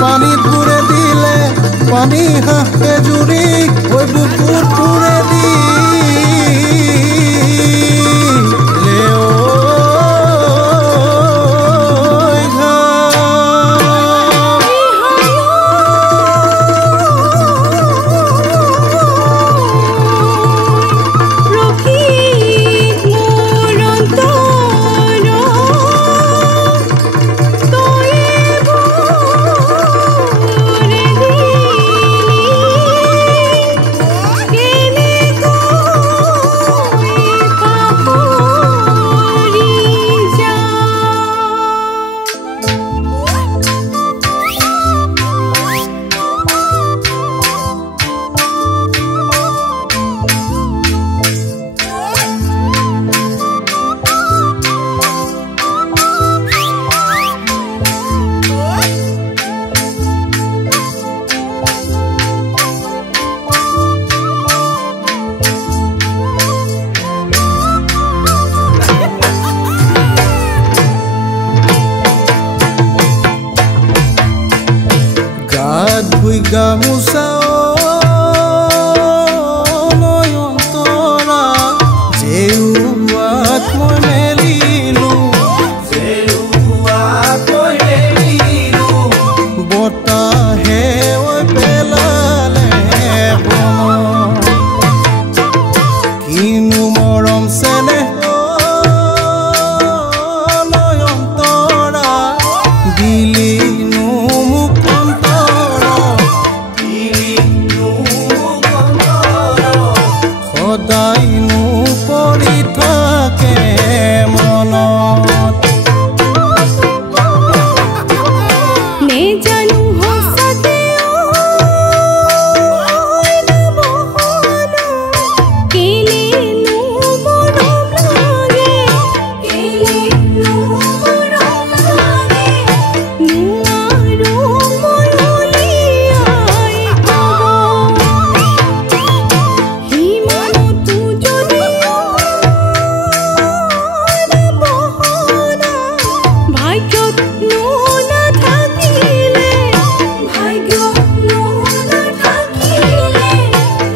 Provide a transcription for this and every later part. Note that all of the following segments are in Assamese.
পানিত বুড়ে দিলে পানি হাঁহে জুড়ি ওই বুকুৰ পুড়ে দিলে ধুই গামোচা নয়নতৰা জেউৱাত মই মেলিলো বতাহে ঐ পেলালে কিনো মৰম চেনেহ নয়নতৰা দিলিনো মোক সদায়নো পৰি থাকে মনত নেজানো সঁচাকে কেলেনো মৰম লাগে নোৱাৰো মই উলিয়াই ক'ব হিমানতো যদি ভাগ্যত নাথাকিলে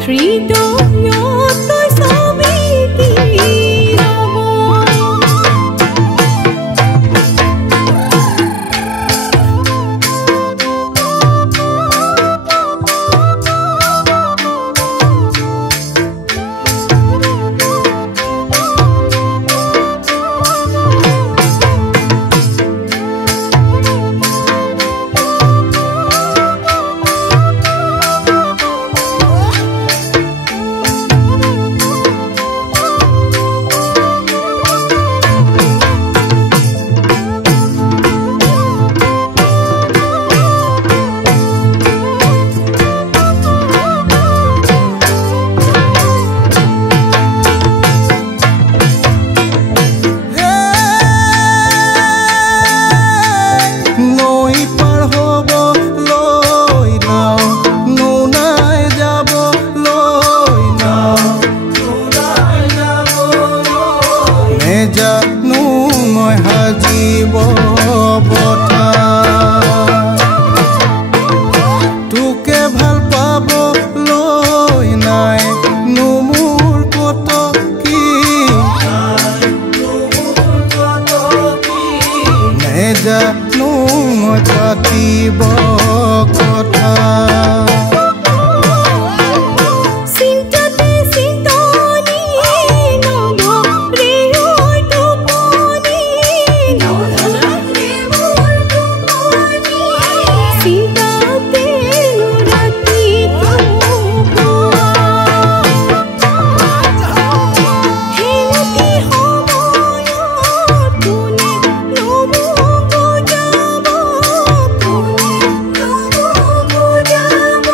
হৃদয়ত ছবিটি ৰ'ব নেজানো মই সাজিব বঠা তোকে ভাল পাবলৈ নাই নো মোৰ কত কি নেজানো মই পাতিব কথা যাব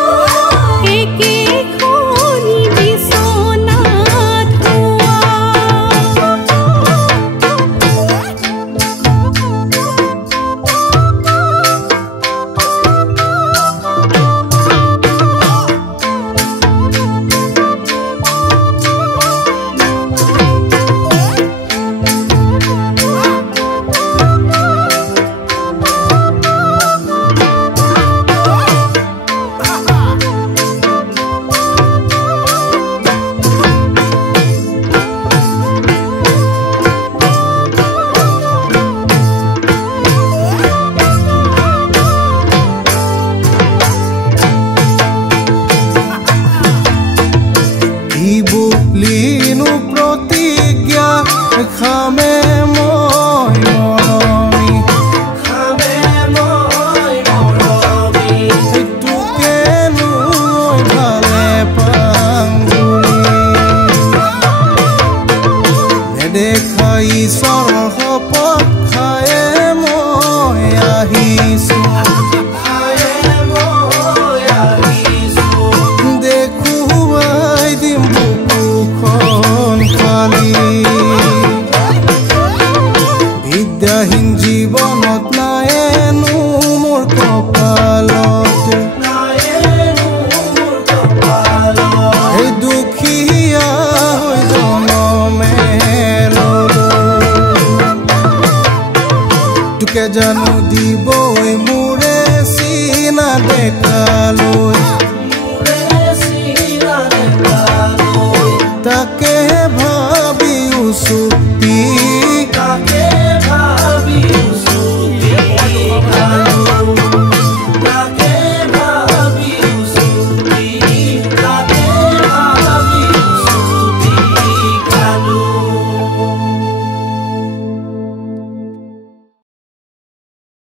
ঈশ্বৰৰ শপত খায়ে মই আহিছোঁ দেখুৱাই দিম বুকুখন খালি বিদ্যাহীন জীৱনত নায়েনো মোৰ কপালত এই দুখীয়া হৈ জনমে ল'লো তোকে জানো দি